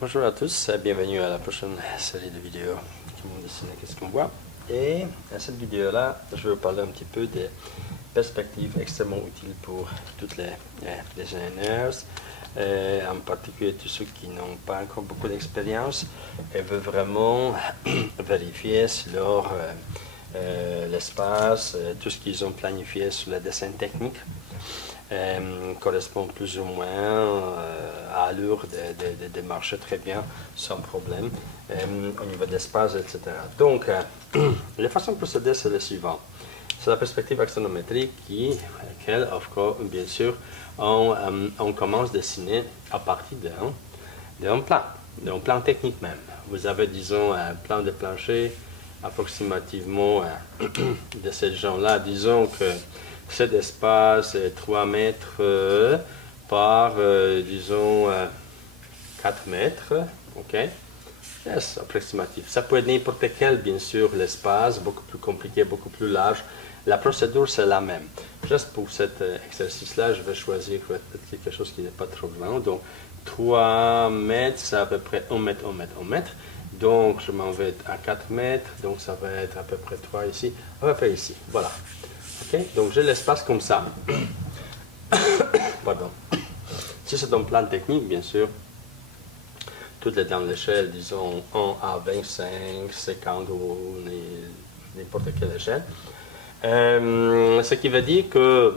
Bonjour à tous, bienvenue à la prochaine série de vidéos qui vont dessiner qu'est-ce qu'on voit. Et dans cette vidéo-là, je vais vous parler un petit peu des perspectives extrêmement utiles pour tous les designers, en particulier tous ceux qui n'ont pas encore beaucoup d'expérience et veulent vraiment vérifier si leur l'espace, tout ce qu'ils ont planifié sur le dessin technique correspond plus ou moins à l'allure de marcher très bien, sans problème, au niveau d'espace, etc. Donc, la façon de procéder, c'est le suivant. C'est la perspective axonométrique laquelle, bien sûr, on commence à dessiner à partir d'un plan technique même. Vous avez, disons, un plan de plancher approximativement de ce genre-là. Disons que cet espace est 3 mètres par, disons, 4 mètres. OK? Yes, approximatif. Ça peut être n'importe quel, bien sûr, l'espace, beaucoup plus compliqué, beaucoup plus large. La procédure, c'est la même. Juste pour cet exercice-là, je vais choisir quelque chose qui n'est pas trop grand. Donc, 3 mètres, c'est à peu près 1 mètre, 1 mètre, 1 mètre. Donc, je m'en vais à 4 mètres. Donc, ça va être à peu près 3 ici, à peu près ici. Voilà. OK? Donc, j'ai l'espace comme ça. Pardon. Si c'est un plan technique, bien sûr, tout est dans l'échelle, disons, 1 à 25, 50 ou n'importe quelle échelle. Ce qui veut dire que,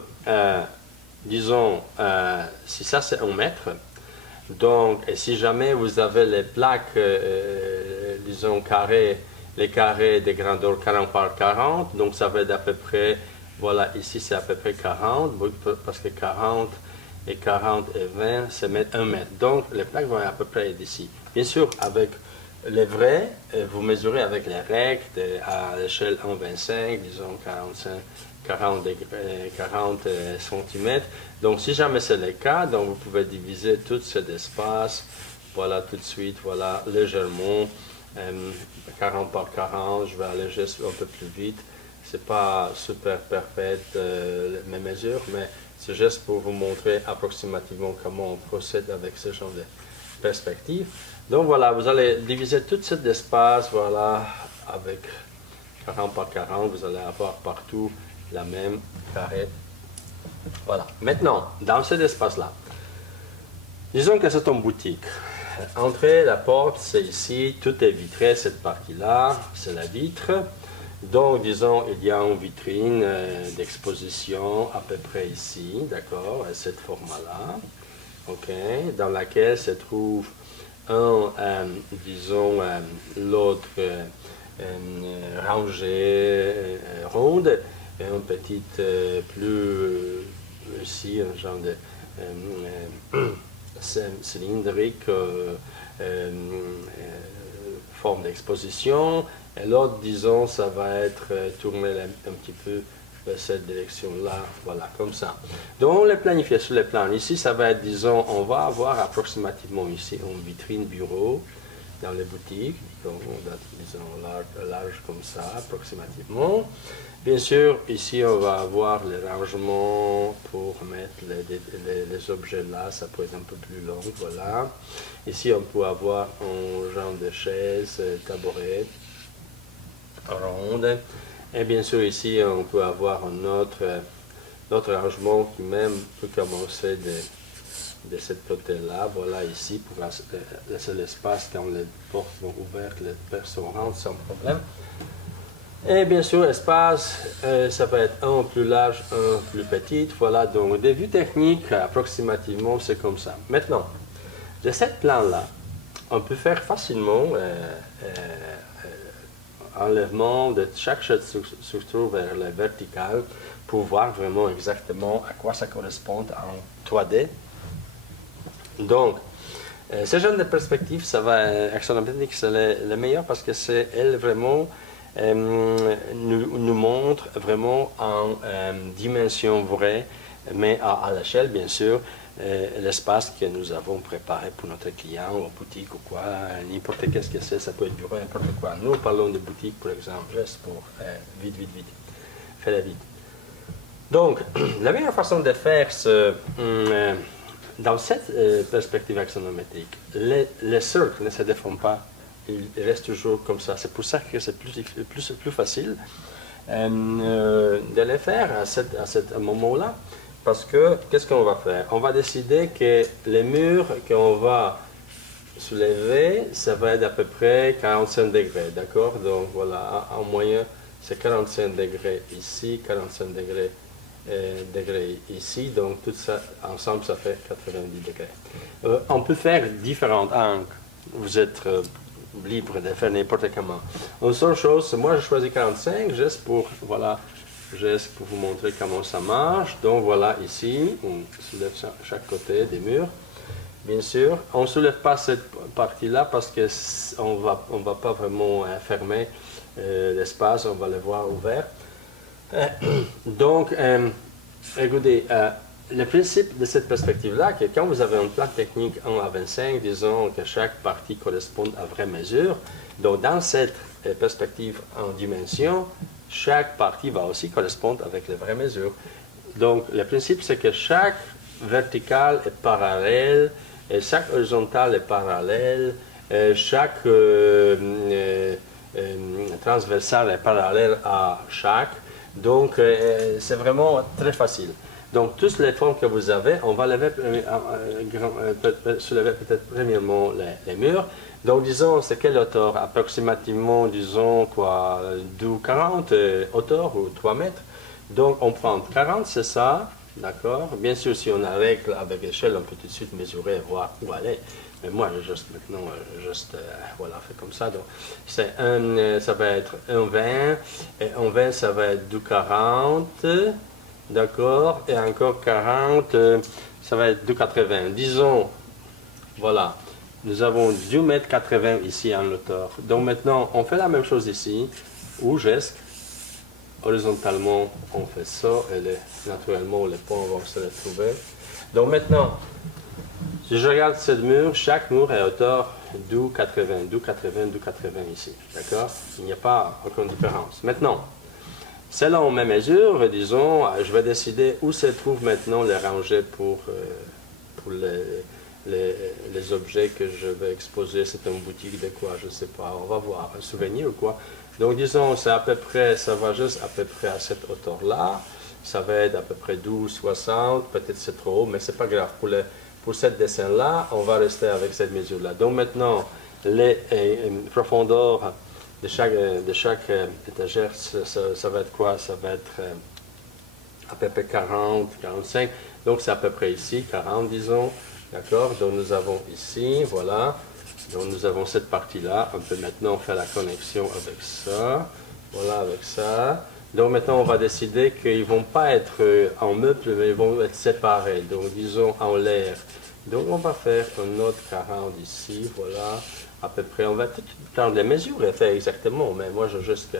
disons, si ça c'est 1 mètre, donc, et si jamais vous avez les plaques, disons, les carrés de grandeur 40 par 40, donc ça va être à peu près, voilà, ici c'est à peu près 40, parce que 40 et 40 et 20, c'est 1 mètre. Donc, les plaques vont à peu près être ici. Bien sûr, avec les vrais, vous mesurez avec les rectes à l'échelle 1,25, disons 40 cm. Donc, si jamais c'est le cas, donc vous pouvez diviser tout cet espace, voilà, tout de suite, voilà, légèrement, 40 par 40, je vais aller juste un peu plus vite. C'est pas super parfait mes mesures, mais c'est juste pour vous montrer approximativement comment on procède avec ce genre de perspective. Donc voilà, vous allez diviser tout cet espace, voilà, avec 40 par 40, vous allez avoir partout la même carré. Voilà. Maintenant, dans cet espace-là, disons que c'est une boutique. Entrée, la porte, c'est ici, tout est vitré, cette partie-là, c'est la vitre. Donc, disons, il y a une vitrine d'exposition à peu près ici, d'accord, à cette format-là, ok, dans laquelle se trouve disons, l'autre rangée ronde, et une petite plus ici, un genre de cylindrique, forme d'exposition. Et l'autre, disons, ça va être tourné un petit peu vers cette direction-là, voilà, comme ça. Donc, on les planifie sur les plans. Ici, ça va être, disons, on va avoir approximativement ici une vitrine bureau dans les boutiques, donc on va, disons, large comme ça, approximativement. Bien sûr, ici, on va avoir les rangements pour mettre les objets là, ça peut être un peu plus long, voilà. Ici, on peut avoir un genre de chaise, tabouret, ronde. Et bien sûr, ici, on peut avoir un autre arrangement qui même peut commencer de ce côté-là. Voilà, ici, pour laisser l'espace quand les portes vont ouvertes, les personnes rentrent sans problème. Et bien sûr, espace, ça va être un plus large, un plus petit. Voilà, donc des vues techniques, approximativement, c'est comme ça. Maintenant, de ce plan-là, on peut faire facilement enlèvement de chaque structure vers la verticale pour voir vraiment exactement à quoi ça correspond en 3D. Donc, ce genre de perspective, ça va, axonométrique, c'est le meilleur parce que c'est elle vraiment nous montre vraiment en dimension vraie, mais à l'échelle, bien sûr, l'espace que nous avons préparé pour notre client, ou boutique ou quoi, n'importe qu'est-ce que c'est, ça peut être bureau, n'importe quoi. Nous parlons de boutique, par exemple, juste pour vite, faire vite. Donc, la meilleure façon de faire ce dans cette perspective axonométrique, les cercles ne se déforment pas, ils restent toujours comme ça. C'est pour ça que c'est plus facile de les faire à ce moment-là. Parce que, qu'est-ce qu'on va faire? On va décider que les murs qu'on va soulever, ça va être à peu près 45 degrés, d'accord? Donc voilà, en moyenne, c'est 45 degrés ici, 45 degrés ici, donc tout ça ensemble, ça fait 90 degrés. On peut faire différents angles. Vous êtes libre de faire n'importe comment. Une seule chose, moi je choisis 45, juste pour, voilà, juste pour vous montrer comment ça marche. Donc voilà, ici, on soulève chaque côté des murs. Bien sûr, on ne soulève pas cette partie-là parce qu'on va pas vraiment fermer l'espace, on va le voir ouvert. Donc, écoutez, le principe de cette perspective-là, que quand vous avez une plaque technique 1 à 25, disons que chaque partie correspond à vraie mesure, donc dans cette perspective en dimension, chaque partie va aussi correspondre avec les vraies mesures. Donc, le principe, c'est que chaque verticale est parallèle, et chaque horizontale est parallèle, chaque transversale est parallèle à chaque. Donc, c'est vraiment très facile. Donc, toutes les formes que vous avez, on va soulever peut-être premièrement les murs. Donc, disons, c'est quelle hauteur? Approximativement, disons, quoi, 40 hauteur ou 3 mètres. Donc, on prend 40, c'est ça. D'accord. Bien sûr, si on a règle avec échelle, on peut tout de suite mesurer et voir où aller. Mais moi, juste maintenant, voilà, fait comme ça. Donc, c'est ça va être 1,20. Et 1,20, ça va être du 40. D'accord. Et encore 40, ça va être du 80. Disons, voilà, nous avons 2,80 m ici en hauteur. Donc maintenant, on fait la même chose ici, ou geste. Horizontalement, on fait ça, et naturellement, les points vont se retrouver. Donc maintenant, si je regarde ce mur, chaque mur est à hauteur d'où 80, d'où 80, d'où 80 ici. D'accord? Il n'y a pas aucune différence. Maintenant, selon mes mesures, disons, je vais décider où se trouvent maintenant les rangées pour les objets que je vais exposer. C'est une boutique de quoi, je ne sais pas, on va voir, un souvenir ou quoi. Donc disons, c'est à peu près, ça va juste à peu près à cette hauteur-là. Ça va être à peu près 12, 60, peut-être c'est trop haut, mais c'est pas grave. Pour cette dessin-là, on va rester avec cette mesure-là. Donc maintenant, les profondeurs de chaque étagère, ça va être quoi? Ça va être à peu près 40, 45. Donc c'est à peu près ici, 40 disons. D'accord? Donc nous avons ici, voilà. Donc nous avons cette partie-là. On peut maintenant faire la connexion avec ça. Voilà, avec ça. Donc maintenant on va décider qu'ils ne vont pas être en meuble, mais ils vont être séparés. Donc disons en l'air. Donc on va faire un autre 40 ici. Voilà, à peu près. On va tout prendre les mesures et faire exactement. Mais moi je vais juste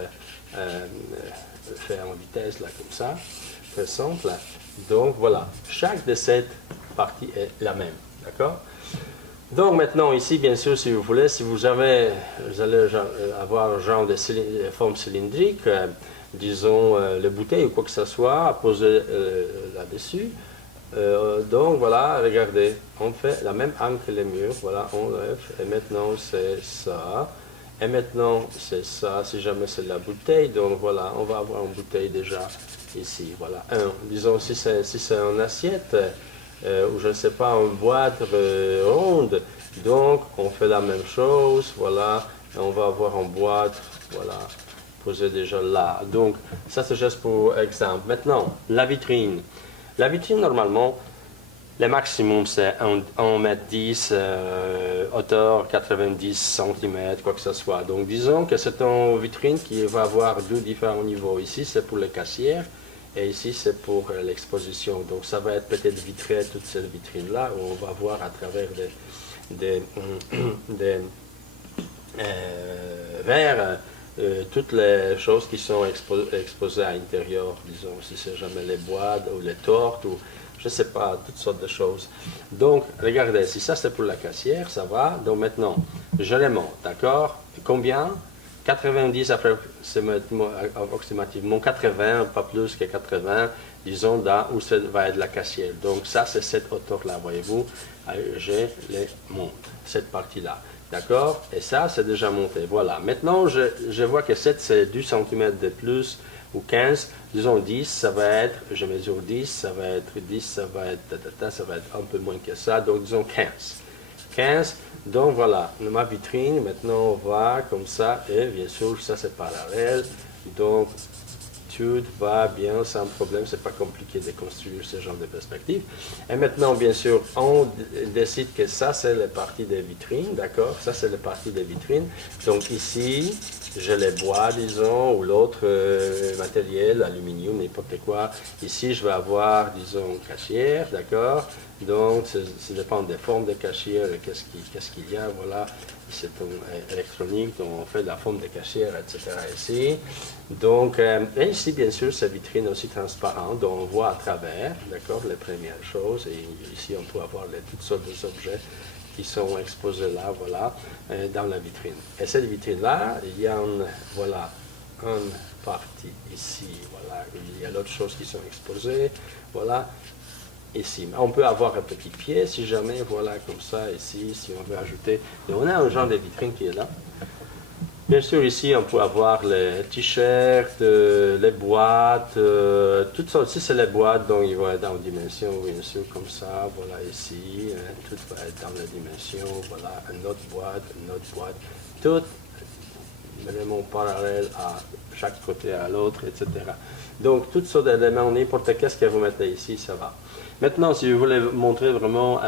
faire en vitesse là comme ça. Très simple. Donc voilà, chaque de ces parties est la même. D'accord? Donc maintenant ici, bien sûr, si vous voulez, si vous allez avoir un genre de forme cylindrique, disons les bouteilles ou quoi que ce soit, à poser là-dessus. Donc voilà, regardez, on fait la même angle que les murs, voilà, on lève, et maintenant c'est ça, et maintenant c'est ça, si jamais c'est la bouteille, donc voilà, on va avoir une bouteille déjà ici, voilà, disons si c'est une assiette, ou je ne sais pas, une boîte ronde, donc on fait la même chose, voilà, et on va avoir une boîte, voilà, posée déjà là. Donc ça c'est juste pour exemple. Maintenant, la vitrine. La vitrine normalement, le maximum c'est 1,10 m, hauteur 90 cm, quoi que ce soit. Donc disons que c'est une vitrine qui va avoir deux différents niveaux. Ici c'est pour les caissières. Et ici, c'est pour l'exposition. Donc, ça va être peut-être vitré, toute cette vitrine-là, où on va voir à travers des verres toutes les choses qui sont exposées à l'intérieur, disons, si c'est jamais les boîtes ou les tortes, ou je ne sais pas, toutes sortes de choses. Donc, regardez, si ça c'est pour la caissière, ça va. Donc maintenant, je les monte, d'accord? Combien? 90 approximativement 80, pas plus que 80. disons, là où ça va être la caissière. Donc ça, c'est cette hauteur-là, voyez-vous, j'ai les montes, cette partie-là. D'accord? Et ça, c'est déjà monté. Voilà. Maintenant, je vois que 7, c'est 2 cm de plus, ou 15. Disons 10, ça va être, je mesure 10, ça va être 10, ça va être, ça va être un peu moins que ça. Donc, disons 15. 15. Donc, voilà, ma vitrine, maintenant, on va comme ça. Et bien sûr, ça, c'est parallèle. Donc, tout va bien, sans problème, c'est pas compliqué de construire ce genre de perspective. Et maintenant, bien sûr, on décide que ça, c'est la partie des vitrines, d'accord? Ça, c'est la partie des vitrines. Donc ici, je les bois, disons, ou l'autre matériel, aluminium, n'importe quoi. Ici, je vais avoir, disons, caissière, d'accord? Donc, ça dépend des formes de caissière, qu'est-ce qu'il y a, voilà. C'est électronique, donc on fait la forme de caissière, etc. ici. Donc, et ici, bien sûr, cette vitrine aussi transparente, donc on voit à travers, d'accord, les premières choses. Et ici, on peut avoir toutes sortes d'objets qui sont exposés là, voilà, dans la vitrine. Et cette vitrine-là, il y a voilà, une partie ici, voilà, il y a d'autres choses qui sont exposées, voilà. Ici. On peut avoir un petit pied si jamais, voilà, comme ça, ici, si on veut ajouter. Et on a un genre de vitrine qui est là. Bien sûr, ici, on peut avoir les t-shirts, les boîtes, tout ça aussi, c'est les boîtes, donc il va être en dimension, bien sûr, comme ça, voilà, ici, hein, tout va être dans la dimension, voilà, une autre boîte, tout vraiment parallèle à chaque côté à l'autre, etc. Donc, toutes sortes d'éléments, n'importe qu'est-ce que vous mettez ici, ça va. Maintenant, si vous voulez montrer vraiment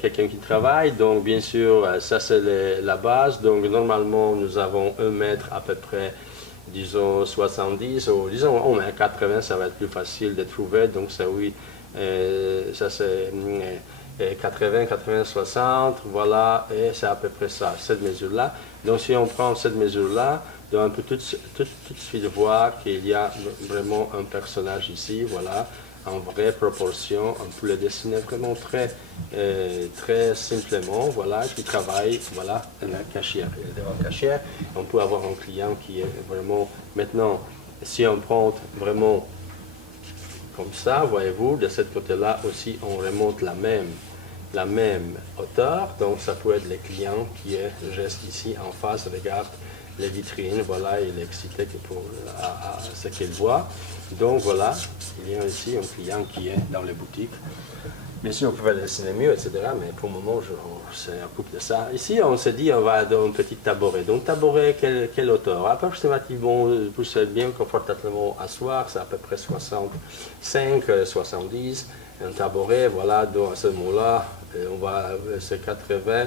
quelqu'un qui travaille, donc bien sûr, ça c'est la base. Donc normalement, nous avons 1 mètre à peu près, disons 70, ou disons on met 80, ça va être plus facile de trouver. Donc ça oui, ça c'est 80, 80, 60, voilà, et c'est à peu près ça, cette mesure-là. Donc si on prend cette mesure-là, on peut tout de suite voir qu'il y a vraiment un personnage ici, voilà, en vraie proportion. On peut le dessiner vraiment très simplement, voilà, qui travaille, voilà, la caissière. Devant la caissière, on peut avoir un client qui est vraiment, maintenant, si on prend vraiment comme ça, voyez-vous, de ce côté-là aussi, on remonte la même hauteur, donc ça peut être le client qui est juste ici en face, regarde les vitrines, voilà, il est excité à ce qu'il voit. Donc voilà, il y a ici un client qui est dans les boutiques. Bien sûr, on pouvait le dessiner mieux, etc. Mais pour le moment, c'est un couple de ça. Ici, on s'est dit, on va dans un petit tabouret. Donc, tabouret, quelle hauteur? Approximativement, pour se bien confortablement asseoir, c'est à peu près 65, 70. Un tabouret, voilà, donc à ce moment-là, c'est 80.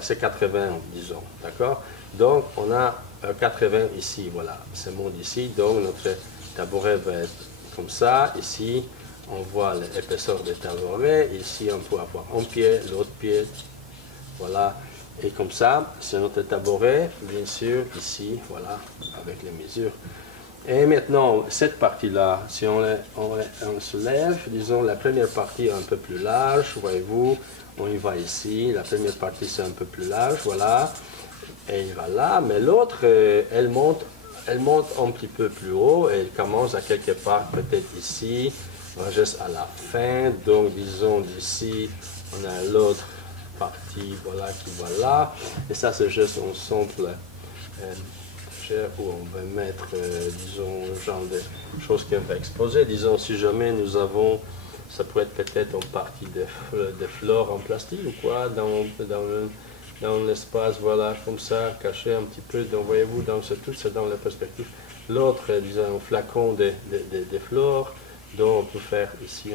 C'est 80, disons, d'accord? Donc, on a 80 ici, voilà, ce monde ici. Donc, notre tabouret va être comme ça. Ici, on voit l'épaisseur des tabourets. Ici, on peut avoir un pied, l'autre pied, voilà. Et comme ça, c'est notre tabouret, bien sûr, ici, voilà, avec les mesures. Et maintenant, cette partie-là, si on se lève, disons, la première partie est un peu plus large, voyez-vous, on y va ici, la première partie c'est un peu plus large, voilà, et il va là, mais l'autre, elle monte un petit peu plus haut, et elle commence à quelque part, peut-être ici, juste à la fin, donc disons d'ici, on a l'autre partie, voilà, qui va là, et ça c'est juste un simple où on va mettre, disons, le genre de choses qu'on va exposer. Disons, si jamais nous avons, ça pourrait être peut-être une partie de fleurs en plastique ou quoi, dans l'espace, voilà, comme ça, caché un petit peu. Donc, voyez-vous, tout c'est dans la perspective. L'autre, disons, un flacon de fleurs. Donc, on peut faire ici,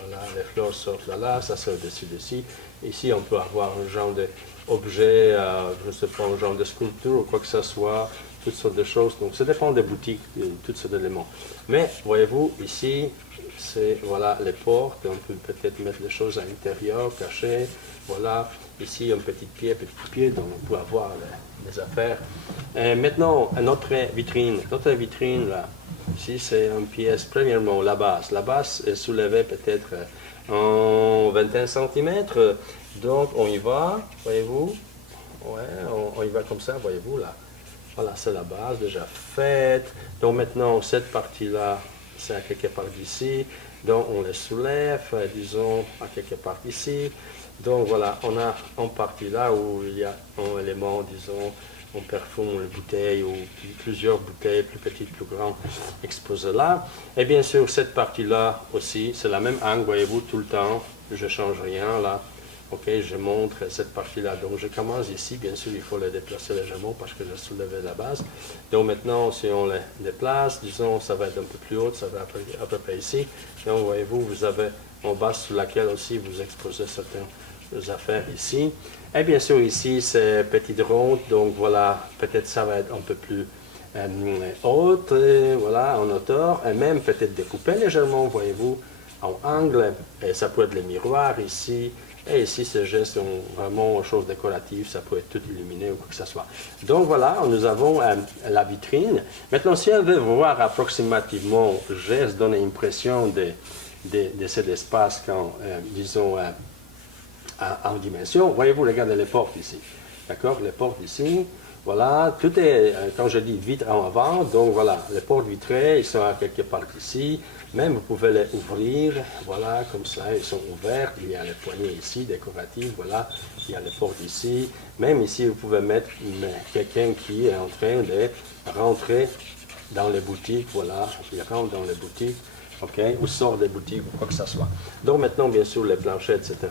voilà, les fleurs sortent là, ça c'est au-dessus d'ici. Ici, on peut avoir un genre d'objet, je ne sais pas, un genre de sculpture ou quoi que ce soit, toutes sortes de choses. Donc, ça dépend des boutiques, toutes sortes d'éléments. Mais, voyez-vous, ici, c'est, voilà, les portes. On peut peut-être mettre les choses à l'intérieur, cachées. Voilà, ici, un petit pied, donc on peut avoir les affaires. Maintenant, notre vitrine. Notre vitrine, là, ici, c'est une pièce, premièrement, la base. La base est soulevée peut-être en 21 cm. Donc, on y va, voyez-vous. Ouais, on y va comme ça, voyez-vous, là. Voilà, c'est la base déjà faite. Donc, maintenant, cette partie-là, c'est à quelque part d'ici. Donc on les soulève, disons, à quelque part ici. Donc voilà, on a une partie là où il y a un élément, disons, on perfum une bouteille ou plusieurs bouteilles, plus petites, plus grandes, exposées là. Et bien sûr, cette partie-là aussi, c'est la même angle, voyez-vous, tout le temps. Je ne change rien là. Ok, je montre cette partie-là. Donc je commence ici, bien sûr, il faut le déplacer légèrement parce que je soulevais la base. Donc maintenant, si on le déplace, disons, ça va être un peu plus haut, ça va à peu près ici. Donc voyez-vous, vous avez une base sur laquelle aussi vous exposez certaines affaires ici. Et bien sûr, ici, c'est petite ronde, donc voilà, peut-être ça va être un peu plus haute, voilà, en hauteur, et même peut-être découpé légèrement, voyez-vous, en angle, et ça peut être le miroir ici, et ici, ces gestes sont vraiment choses décoratives, ça peut être tout illuminé ou quoi que ce soit. Donc voilà, nous avons la vitrine. Maintenant, si on veut voir approximativement, geste donne l'impression de cet espace quand, disons, en dimension. Voyez-vous, regardez les portes ici. D'accord? Les portes ici. Voilà, tout est, quand je dis vitre en avant, donc voilà, les portes vitrées, ils sont à quelque part ici. Même vous pouvez les ouvrir, voilà, comme ça, ils sont ouverts. Il y a les poignées ici, décoratives, voilà. Il y a les portes ici. Même ici, vous pouvez mettre quelqu'un qui est en train de rentrer dans les boutiques, voilà. Il rentre dans les boutiques, ok, ou sort des boutiques, ou quoi que ce soit. Donc maintenant, bien sûr, les planchettes, etc.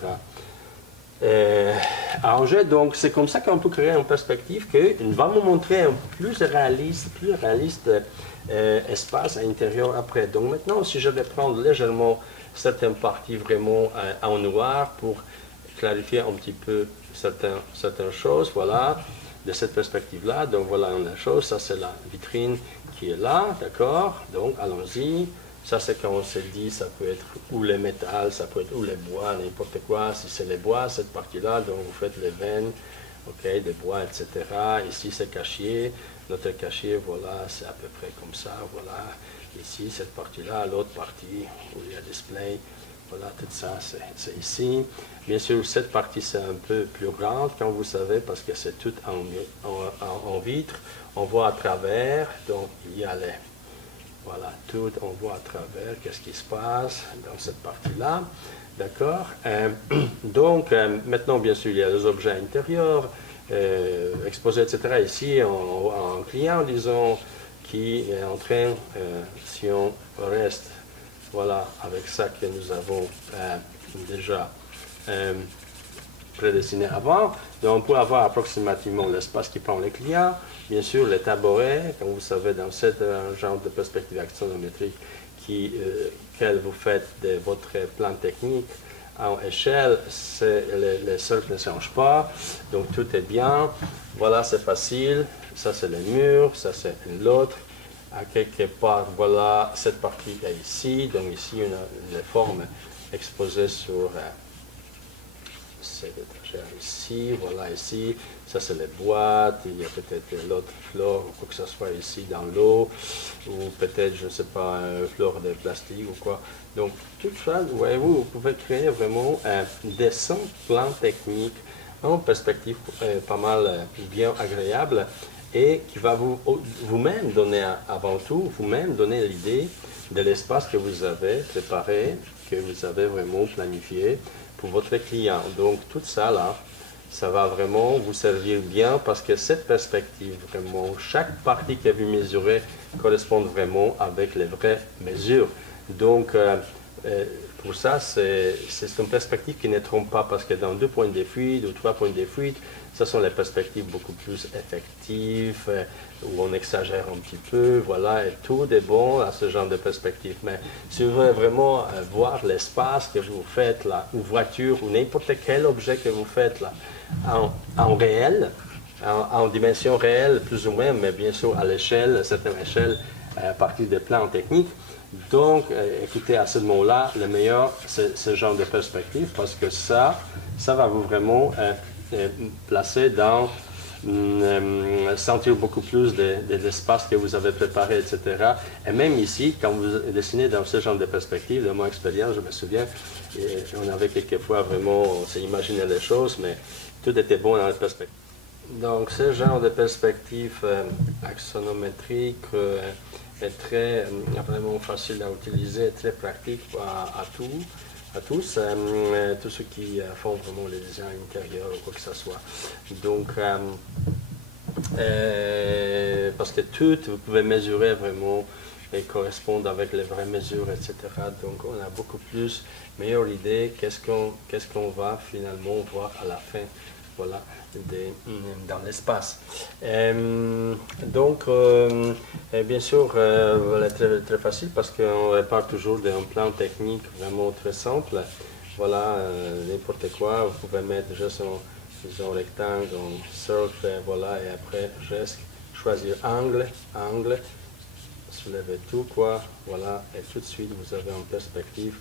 Arrangé. Donc, c'est comme ça qu'on peut créer une perspective qui va nous montrer un plus réaliste espace à l'intérieur après. Donc, maintenant, si je vais prendre légèrement certaines parties vraiment en noir pour clarifier un petit peu certaines choses, voilà, de cette perspective-là. Donc, voilà une chose, ça c'est la vitrine qui est là, d'accord? Donc, allons-y. Ça, c'est quand on se dit, ça peut être ou le métal, ça peut être ou les bois, n'importe quoi. Si c'est les bois, cette partie-là, donc vous faites les veines, ok, des bois, etc. Ici, c'est cachier. Notre cachier, voilà, c'est à peu près comme ça, voilà. Ici, cette partie-là, l'autre partie où il y a display, voilà, tout ça, c'est ici. Bien sûr, cette partie, c'est un peu plus grande, comme vous savez, parce que c'est tout en vitre. On voit à travers, donc il y a les... Voilà, tout, on voit à travers qu'est-ce qui se passe dans cette partie-là. D'accord? Donc, maintenant, bien sûr, il y a les objets intérieurs, exposés, etc. Ici, on voit un client, disons, qui est en train, si on reste, voilà, avec ça que nous avons déjà prédestiné avant. Donc, on peut avoir approximativement l'espace qui prend les clients. Bien sûr, les tabourets, comme vous savez, dans ce genre de perspective axonométrique qu'elle vous faites de votre plan technique en échelle, les cercles ne changent pas, donc tout est bien. Voilà, c'est facile. Ça, c'est les murs, ça, c'est l'autre. À quelque part, voilà, cette partie est ici. Donc ici, les formes exposées sur cette étagère ici, voilà ici, ça c'est les boîtes, il y a peut-être l'autre flore ou quoi que ce soit ici dans l'eau, ou peut-être, je ne sais pas, un flore de plastique ou quoi. Donc tout ça, voyez-vous, vous pouvez créer vraiment un dessin plan technique en perspective pas mal bien agréable et qui va vous-même donner, avant tout, vous-même donner l'idée de l'espace que vous avez préparé, que vous avez vraiment planifié pour votre client. Donc tout ça là, ça va vraiment vous servir bien parce que cette perspective, vraiment, chaque partie que vous mesurez correspond vraiment avec les vraies mesures. Donc pour ça, c'est une perspective qui ne trompe pas parce que dans 2 points de fuite ou 3 points de fuite, ce sont les perspectives beaucoup plus effectives, où on exagère un petit peu, voilà, et tout est bon à ce genre de perspective. Mais si vous voulez vraiment voir l'espace que vous faites là, ou voiture, ou n'importe quel objet que vous faites là, en réel, en dimension réelle, plus ou moins, mais bien sûr à l'échelle, certaines échelles, à partir des plans techniques. Donc, écoutez, à ce moment-là, le meilleur, c'est ce genre de perspective parce que ça va vous vraiment placer dans, sentir beaucoup plus de l'espace que vous avez préparé, etc. Et même ici, quand vous dessinez dans ce genre de perspective, de mon expérience, je me souviens, on avait quelquefois vraiment, on s'est imaginé les choses, mais tout était bon dans la perspective. Donc, ce genre de perspective axonométrique est très vraiment facile à utiliser, très pratique à tous, tous ceux qui font vraiment le design intérieur ou quoi que ce soit. Donc, parce que tout, vous pouvez mesurer vraiment et correspondre avec les vraies mesures, etc. Donc, on a beaucoup plus meilleure idée qu'est-ce qu'on va finalement voir à la fin. Voilà, dans l'espace. Donc, bien sûr, voilà, très, très facile parce qu'on part toujours d'un plan technique vraiment très simple. Voilà, n'importe quoi, vous pouvez mettre juste un rectangle, un cercle, voilà, et après, juste choisir angle, soulever tout, quoi, voilà, et tout de suite, vous avez une perspective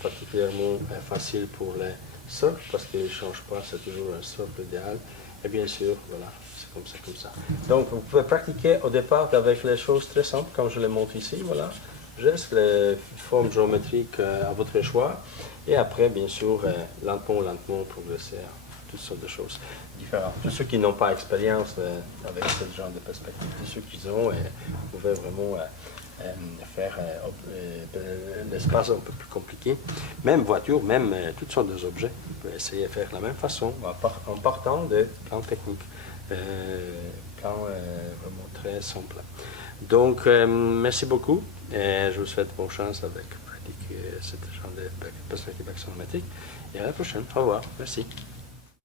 particulièrement facile pour les cercles parce qu'il ne change pas, c'est toujours un cercle idéal. Et bien sûr, voilà, c'est comme ça, comme ça. Donc, vous pouvez pratiquer au départ avec les choses très simples, comme je les montre ici, voilà. Juste les formes géométriques à votre choix. Et après, bien sûr, lentement progresser à toutes sortes de choses différentes. Tous ceux qui n'ont pas expérience avec ce genre de perspective, tous ceux qui ont, vous pouvez vraiment faire l'espace un peu plus compliqué. Même voiture, même toutes sortes d'objets. Vous pouvez essayer de faire de la même façon en partant de plans techniques. Plans vraiment très simples. Donc, merci beaucoup. Et je vous souhaite bonne chance avec pratiquer ce genre de perspective axonométrique. Et à la prochaine. Au revoir. Merci.